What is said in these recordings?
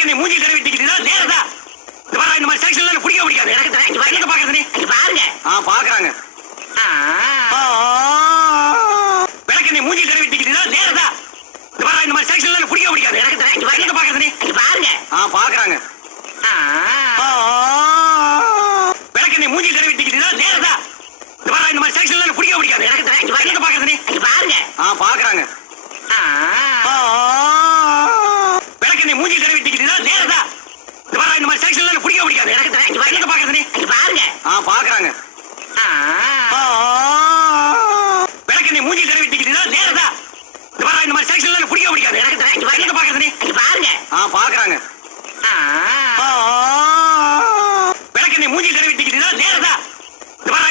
விளக்கண்ணை மூஞ்சி கழுவிட்டிக்கிட்டு நேரதா இந்த மாதிரி செக்ஷன்ல பிடிக்க முடியாது. எனக்கு பாக்குறது பாருங்க. பாக்குறாங்க. விளக்கண்ணை மூஞ்சி கழுவிட்டிக்கிட்டு நேரதா இந்த மாதிரி செக்ஷன்ல பிடிக்க முடியாது. எனக்கு பாக்குறது பாருங்க. பாக்குறாங்க. விளக்கண்ணை மூஞ்சி கழுவிட்டிக்கிட்டு நேரதா இந்த மாதிரி செக்ஷன்ல பிடிக்க முடியாது. எனக்கு பாக்குறது பாருங்க. பாக்குறாங்க. விளக்கண்ணை மூஞ்சி கழுவிட்டிக்கிட்டு நேரதா இந்த மாதிரி செக்ஷன்ல பிடிக்க முடியாது. எனக்கு பாக்குறது பாருங்க. பாக்குறாங்க. விளக்கண்ணை மூஞ்சி கழுவிட்டிக்கிட்டு நேரதா இந்த மாதிரி செக்ஷன்ல பிடிக்க முடியாது. எனக்கு பாக்குறது பாருங்க. பாக்குறாங்க. விளக்கண்ணை மூஞ்சி கழுவிட்டிக்கிட்டு நேரதா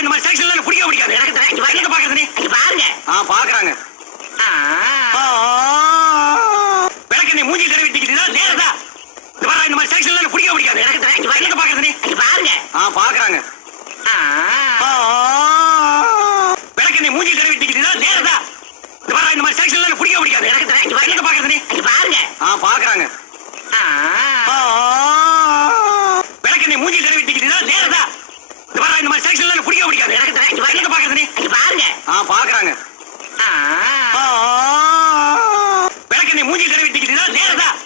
இந்த மாதிரி செக்ஷன்ல பிடிக்க முடியாது. எனக்கு பாக்குறது பாருங்க. பாக்குறாங்க. விளக்கண்ணை மூஞ்சி கழுவிட்டிக்கிட்டு நேரதா இந்த மாதிரி செக்ஷன்ல பிடிக்க முடியாது. எனக்கு பாக்குறது பாருங்க. பாக்குறாங்க. விளக்கண்ணை மூஞ்சி கழுவிட்டிக்கிட்டு நேரதா இந்த மாதிரி செக்ஷன்ல பிடிக்க முடியாது. எனக்கு பாக்குறது பாருங்க. பாக்குறாங்க. விளக்கண்ணை மூஞ்சி கழுவிட்டிக்கிட்டு நேரதா இந்த மாதிரி செக்ஷன்ல பிடிக்க முடியாது. எனக்கு பாக்குறது பாருங்க. பாக்குறாங்க. விளக்கண்ணை மூஞ்சி கழுவிட்டிக்கிட்டு நேரதா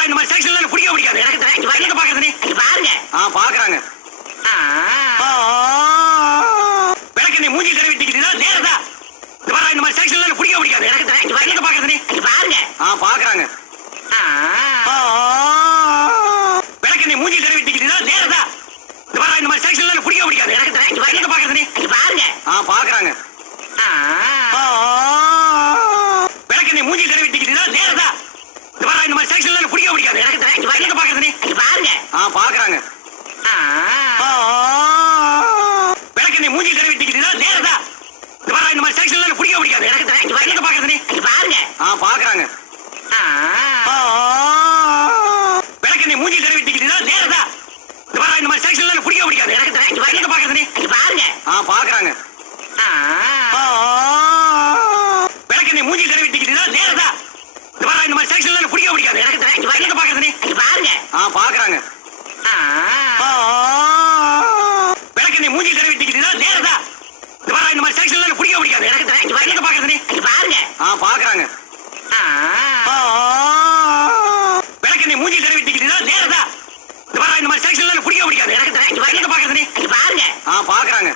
இந்த மாதிரி செக்ஷன்ல பிடிக்க முடியாது. எனக்கு பாக்குறது பாருங்க. பாக்குறாங்க. விளக்கண்ணை மூஞ்சி கழுவிட்டிக்கிட்டு நேரதா இந்த மாதிரி செக்ஷன்ல பிடிக்க முடியாது. எனக்கு பாக்குறது பாருங்க. பாக்குறாங்க. விளக்கண்ணை மூஞ்சி கழுவிட்டிக்கிட்டு நேரதா இந்த மாதிரி செக்ஷன்ல பிடிக்க முடியாது. எனக்கு பாக்குறது பாருங்க. பாக்குறாங்க. விளக்கண்ணை மூஞ்சி கழுவிட்டிக்கிட்டு நேரதா இந்த மாதிரி செக்ஷன்ல பிடிக்க முடியாது. எனக்கு பாக்குறது பாருங்க. பாக்குறாங்க. விளக்கண்ணை மூஞ்சி கழுவிட்டிக்கிட்டு நேரதா இந்த மாதிரி செக்ஷன்ல பிடிக்க முடியாது. எனக்கு பாக்குறது பாருங்க. பாக்குறாங்க. விளக்கண்ணை மூஞ்சி கழுவிட்டிக்கிட்டு நேரதா இந்த மாதிரி செக்ஷன்ல பிடிக்க முடியாது. எனக்கு பாக்குறது பாருங்க. பாக்குறாங்க. விளக்கண்ணை மூஞ்சி கழுவிட்டிக்கிட்டு நேரதா இந்த மாதிரி செக்ஷன்ல பிடிக்க முடியாது. எனக்கு பாக்குறது பாருங்க. பாக்குறாங்க. விளக்கண்ணை மூஞ்சி கழுவிட்டிக்கிட்டு நேரதா இந்த மாதிரி செக்ஷன்ல பிடிக்க முடியாது. எனக்கு பாக்குறது பாருங்க. பாக்குறாங்க. விளக்கண்ணை மூஞ்சி கழுவிட்டிக்கிட்டு நேரதா இந்த மாதிரி செக்ஷன்ல பிடிக்க முடியாது. எனக்கு பாக்குறது பாருங்க. பாக்குறாங்க. விளக்கண்ணை மூஞ்சி கழுவிட்டிக்கிட்டு நேரதா இந்த மாதிரி செக்ஷன்ல பிடிக்க முடியாது. எனக்கு பாக்குறது பாருங்க. பாக்குறாங்க.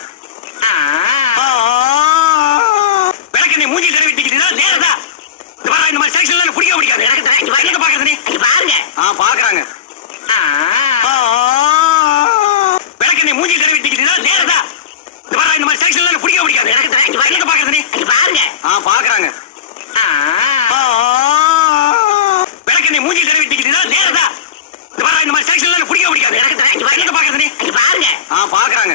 விளக்கண்ணை மூஞ்சி கழுவிட்டிக்கிட்டு நேரதா இந்த மாதிரி செக்ஷன்ல பிடிக்க முடியாது. எனக்கு பாக்குறது பாருங்க. பாக்குறாங்க. விளக்கண்ணை மூஞ்சி கழுவிட்டிக்கிட்டு நேரதா இந்த மாதிரி செக்ஷன்ல பிடிக்க முடியாது. எனக்கு பாக்குறது பாருங்க. பாக்குறாங்க. விளக்கண்ணை மூஞ்சி கழுவிட்டிக்கிட்டு நேரதா இந்த மாதிரி செக்ஷன்ல பிடிக்க முடியாது. எனக்கு பாக்குறது பாருங்க. பாக்குறாங்க.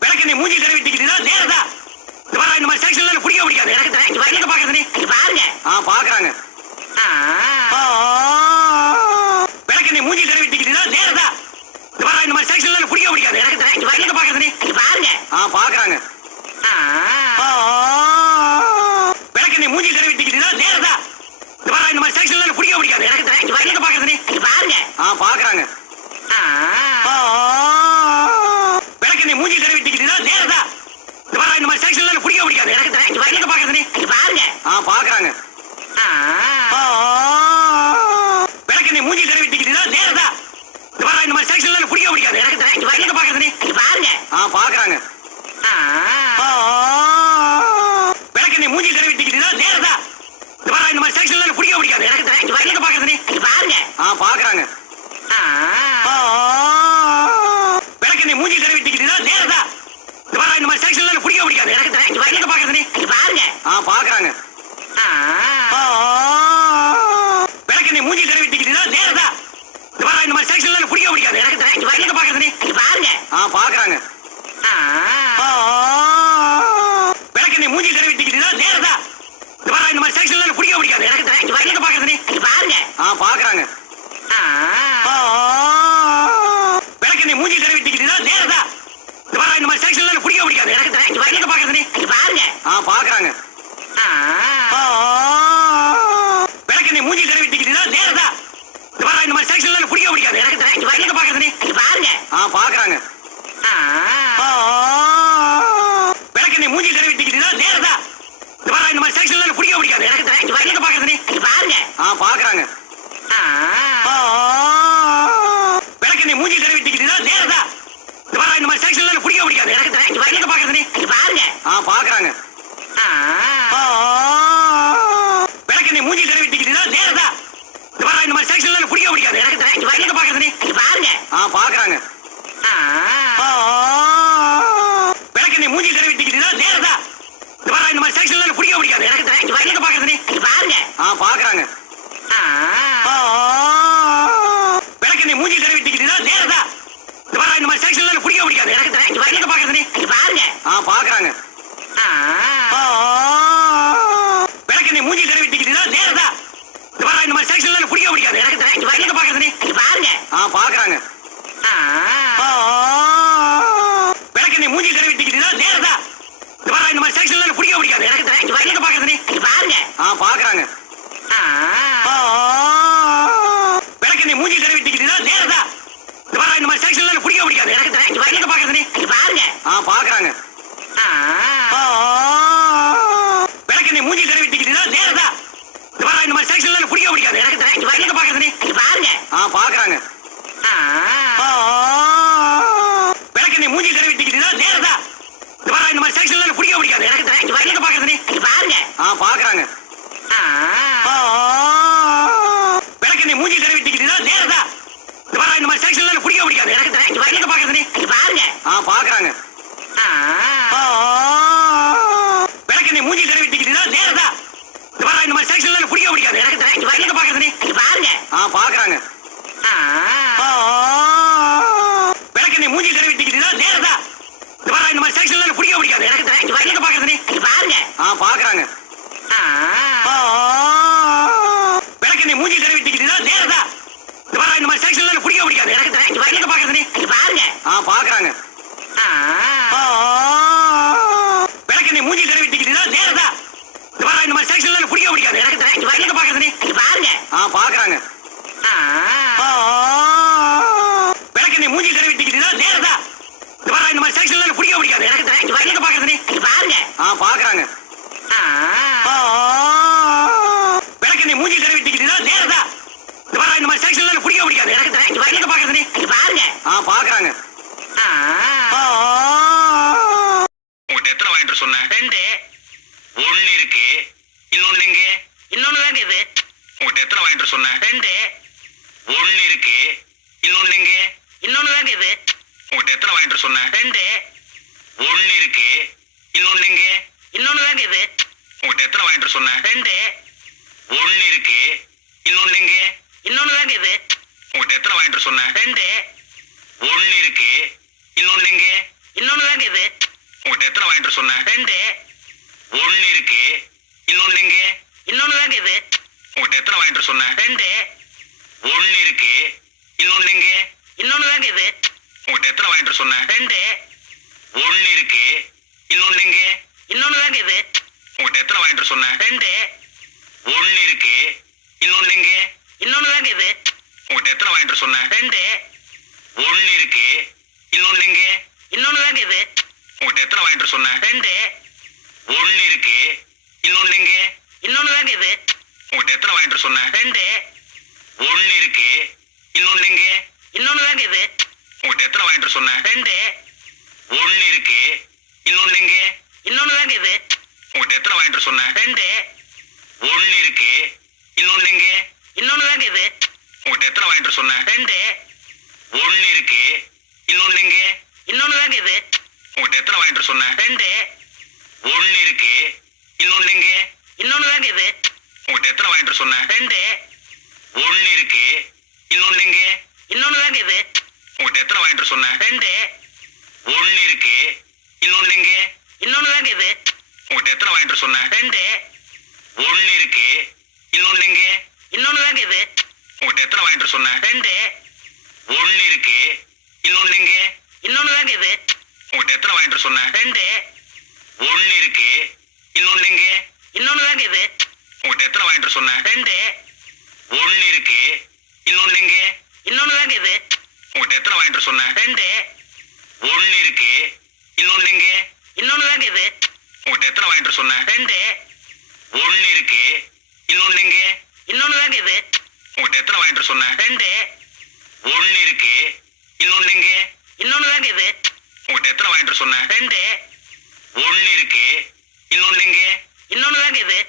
விளக்கண்ணை மூஞ்சி கழுவிட்டிக்கிட்டு நேரதா இந்த மாதிரி செக்ஷன்ல பிடிக்க முடியாது. எனக்கு பாக்குறது பாருங்க. பாக்குறாங்க. விளக்கண்ணை மூஞ்சி கழுவிட்டிக்கிட்டு நேரதா இந்த மாதிரி செக்ஷன்ல பிடிக்க முடியாது. எனக்கு பாக்குறது பாருங்க. பாக்குறாங்க. விளக்கண்ணை மூஞ்சி கழுவிட்டிக்கிட்டு நேரதா இந்த மாதிரி செக்ஷன்ல பிடிக்க முடியாது. எனக்கு பாக்குறது பாருங்க. பாக்குறாங்க. விளக்கண்ணை மூஞ்சி கழுவிட்டிக்கிட்டு நேரதா இந்த மாதிரி செக்ஷன்ல பிடிக்க முடியாது. எனக்கு பாக்குறது பாருங்க. பாக்குறாங்க. விளக்கண்ணை மூஞ்சி கழுவிட்டிக்கிட்டு நேரதா இந்த மாதிரி செக்ஷன்ல பிடிக்க முடியாது. எனக்கு பாக்குறது பாருங்க. பாக்குறாங்க. விளக்கண்ணை மூஞ்சி கழுவிட்டிக்கிட்டு நேரதா இந்த மாதிரி செக்ஷன்ல பிடிக்க முடியாது. எனக்கு பாக்குறது பாருங்க. பாக்குறாங்க. விளக்கண்ணை மூஞ்சி கழுவிட்டிக்கிட்டு நேரதா இந்த மாதிரி செக்ஷன்ல பிடிக்க முடியாது. எனக்கு பாக்குறது பாருங்க. பாக்குறாங்க. விளக்கண்ணை மூஞ்சி கழுவிட்டிக்கிட்டு நேரதா இந்த மாதிரி செக்ஷன்ல பிடிக்க முடியாது. எனக்கு பாக்குறது பாருங்க. பாக்குறாங்க. விளக்கண்ணை மூஞ்சி கழுவிட்டிக்கிட்டு நேரதா இந்த மாதிரி செக்ஷன்ல பிடிக்க முடியாது. எனக்கு பாக்குறது பாருங்க. பாக்குறாங்க. நீ மூஞ்சி கழுவிட்டு நேரதா இந்த மாதிரி இந்த மாதிரி செக்ஷன்ல பிடிக்க முடியாது எனக்கு எங்க பாக்குறது நீ பாருங்க பாக்குறாங்க விளக்கு நீ மூஞ்சி கழுவிட்டு நேரதா இந்த மாதிரி இந்த மாதிரி செக்ஷன்ல பிடிக்க முடியாது எனக்கு எங்க பாக்குறது நீ பாருங்க பாக்குறாங்க விளக்கு நீ மூஞ்சி கழுவிட்டு நேரதா இந்த மாதிரி இந்த மாதிரி செக்ஷன்ல பிடிக்க முடியாது எனக்கு எங்க பாக்குறது நீ பாருங்க பாக்குறாங்க விளக்கு நீ மூஞ்சி கழுவிட்டு நேரதா இந்த மாதிரி இந்த மாதிரி செக்ஷன்ல பிடிக்க முடியாது எனக்கு எங்க பாக்குறது நீ பாருங்க பாக்குறாங்க விளக்கு நீ மூஞ்சி கழுவிட்டு நேரதா இந்த மாதிரி இந்த மாதிரி செக்ஷன்ல பிடிக்க முடியாது எனக்கு எங்க பாக்குறது நீ பாருங்க பாக்குறாங்க விளக்கு நீ மூஞ்சி கழுவிட்டு நேரதா இந்த மாதிரி இந்த மாதிரி செக்ஷன்ல பிடிக்க முடியாது எனக்கு எங்க பாக்குறது நீ பாருங்க பாக்குறாங்க விளக்கு நீ மூஞ்சி கழுவிட்டு நேரதா இந்த மாதிரி இந்த மாதிரி செக்ஷன்ல பிடிக்க முடியாது எனக்கு எங்க பாக்குறது நீ பாருங்க பாக்குறாங்க விளக்கு நீ மூஞ்சி கழுவிட்டு நேரதா இந்த மாதிரி இந்த மாதிரி செக்ஷன்ல பிடிக்க முடியாது எனக்கு எங்க பாக்குறது நீ பாருங்க பாக்குறாங்க விளக்கு நீ மூஞ்சி கழுவிட்டு நேரதா இந்த மாதிரி இந்த மாதிரி செக்ஷன்ல பிடிக்க முடியாது எனக்கு எங்க பாக்குறது நீ பாருங்க பாக்குறாங்க விளக்கு நீ மூஞ்சி கழுவிட்டு நேரதா இந்த மாதிரி இந்த மாதிரி செக்ஷன்ல பிடிக்க முடியாது எனக்கு எங்க பாக்குறது நீ பாருங்க பாக்குறாங்க விளக்கு நீ மூஞ்சி கழுவிட்டு நேரதா இந்த மாதிரி இந்த மாதிரி செக்ஷன்ல பிடிக்க முடியாது எனக்கு எங்க பாக்குறது நீ பாருங்க பாக்குறாங்க விளக்கு நீ மூஞ்சி கழுவிட்டு நேரதா இந்த மாதிரி இந்த மாதிரி செக்ஷன்ல பிடிக்க முடியாது எனக்கு எங்க பாக்குறது நீ பாருங்க பாக்குறாங்க விளக்கு நீ மூஞ்சி கழுவிட்டு நேரதா இந்த மாதிரி இந்த மாதிரி செக்ஷன்ல பிடிக்க முடியாது எனக்கு எங்க பாக்குறது நீ பாருங்க பாக்குறாங்க விளக்கு நீ மூஞ்சி கழுவிட்டு நேரதா இந்த மாதிரி இந்த மாதிரி செக்ஷன்ல பிடிக்க முடியாது எனக்கு எங்க பாக்குறது நீ பாருங்க பாக்குறாங்க விளக்கு நீ மூஞ்சி கழுவிட்டு நேரதா இந்த மாதிரி இந்த மாதிரி செக்ஷன்ல பிடிக்க முடியாது எனக்கு எங்க பாக்குறது நீ பாருங்க பாக்குறாங்க விளக்கு நீ மூஞ்சி கழுவிட்டு நேரதா இந்த மாதிரி இந்த மாதிரி செக்ஷன்ல பிடிக்க முடியாது எனக்கு எங்க பாக்குறது நீ பாருங்க பாக்குறாங்க விளக்கு நீ மூஞ்சி கழுவிட்டு நேரதா இந்த மாதிரி இந்த மாதிரி செக்ஷன்ல பிடிக்க முடியாது எனக்கு எங்க பாக்குறது நீ பாருங்க பாக்குறாங்க விளக்கு நீ மூஞ்சி கழுவிட்டு நேரதா இந்த மாதிரி இந்த மாதிரி செக்ஷன்ல பிடிக்க முடியாது எனக்கு எங்க பாக்குறது நீ பாருங்க பாக்குறாங்க உங்ககிட்ட எத்தனை வாங்கிட்டு சொன்னேன் ரெண்டு ஒண்ணு இருக்கு இன்னொன்னு எங்க இன்னொன்னு தாங்க இது உங்ககிட்ட எத்தனை வாங்கிட்டு சொன்னேன் ரெண்டு ஒண்ணு இருக்கு இன்னொன்னு எங்க இன்னொன்னு தாங்க இது உங்ககிட்ட எத்தனை வாங்கிட்டு சொன்னேன் ரெண்டு ஒண்ணு இருக்கு இன்னொன்னு எங்க இன்னொன்னு தாங்க இது உங்ககிட்ட எத்தனை வாங்கிட்டு சொன்னேன் ரெண்டு ஒண்ணு இருக்கு இன்னொன்னு எங்க இன்னொன்னு தாங்க இது உங்ககிட்ட எத்தனை வாங்கிட்டு சொன்னேன் ரெண்டு ஒண்ணு இருக்கு இன்னொன்னு எங்க இன்னொன்னு தாங்க இது உங்ககிட்ட எத்தனை வாங்கிட்டு சொன்னேன் ரெண்டு ஒண்ணு இருக்கு இன்னொன்னு எங்க இன்னொன்னு தாங்க இது உங்ககிட்ட எத்தனை வாங்கிட்டு சொன்னேன் ரெண்டு ஒண்ணு இருக்கு இன்னொன்னு எங்க இன்னொன்னு தாங்க இது உங்ககிட்ட எத்தனை வாங்கிட்டு சொன்னேன் ரெண்டு ஒண்ணு இருக்கு இன்னொன்னு எங்க இன்னொன்னு தாங்க இது உங்ககிட்ட எத்தனை வாங்கிட்டு சொன்னேன் ரெண்டு ஒண்ணு இருக்கு இன்னொன்னு எங்க இன்னொன்னு தாங்க இது உங்ககிட்ட எத்தனை வாங்கிட்டு சொன்னேன் ரெண்டு ஒண்ணு இருக்கு இன்னொன்னு எங்க இன்னொன்னு தாங்க இது உங்ககிட்ட எத்தனை வாங்கிட்டு சொன்னேன் ரெண்டு ஒண்ணு இருக்கு இன்னொன்னு எங்க இன்னொன்னு தாங்க இது உங்ககிட்ட எத்தனை வாங்கிட்டு சொன்னேன் ரெண்டு ஒண்ணு இருக்கு இன்னொன்னு எங்க இன்னொன்னு தாங்க இது உங்ககிட்ட எத்தனை வாங்கிட்டு சொன்னேன் ரெண்டு ஒண்ணு இருக்கு இன்னொன்னு எங்க இன்னொன்னு தாங்க இது உங்ககிட்ட எத்தனை வாங்கிட்டு சொன்னேன் ரெண்டு ஒண்ணு இருக்கு இன்னொன்னு எங்க இன்னொன்னு தாங்க இது உங்ககிட்ட எத்தனை வாங்கிட்டு சொன்னேன் ரெண்டு ஒண்ணு இருக்கு இன்னொன்னு எங்க இன்னொன்னு தாங்க இது உங்ககிட்ட எத்தனை வாங்கிட்டு சொன்னேன் ரெண்டு ஒண்ணு இருக்கு இன்னொன்னு எங்க இன்னொன்னு தாங்க இது உங்ககிட்ட எத்தனை வாங்கிட்டு சொன்னேன் ரெண்டு ஒண்ணு இருக்கு இன்னொன்னு எங்க இன்னொன்னு தாங்க இது உங்ககிட்ட எத்தனை வாங்கிட்டு சொன்னேன் ரெண்டு ஒண்ணு இருக்கு இன்னொன்னு எங்க இன்னொன்னு தாங்க இது உங்ககிட்ட எத்தனை வாங்கிட்டு சொன்னேன் ரெண்டு ஒண்ணு இருக்கு இன்னொன்னு எங்க இன்னொன்னு தாங்க இது உங்ககிட்ட எத்தனை வாங்கிட்டு சொன்னேன் ரெண்டு ஒண்ணு இருக்கு இன்னொன்னு எங்க இன்னொன்னு தாங்க இது உங்ககிட்ட எத்தனை வாங்கிட்டு சொன்னேன் ரெண்டு ஒண்ணு இருக்கு இன்னொன்னு எங்க இன்னொன்னு தாங்க இது உங்ககிட்ட எத்தனை வாங்கிட்டு சொன்னேன் ரெண்டு வாங்கிட்டு வர சொன்னேன்? ரெண்டு. ஒண்ணு இருக்கு, இன்னொன்னு எங்க? இன்னொன்னு தாங்க இது. உங்ககிட்ட எத்தனை வாங்கிட்டு வர சொன்னேன்? ரெண்டு. ஒண்ணு இருக்கு, இன்னொன்னு எங்க? இன்னொன்னு தாங்க இது.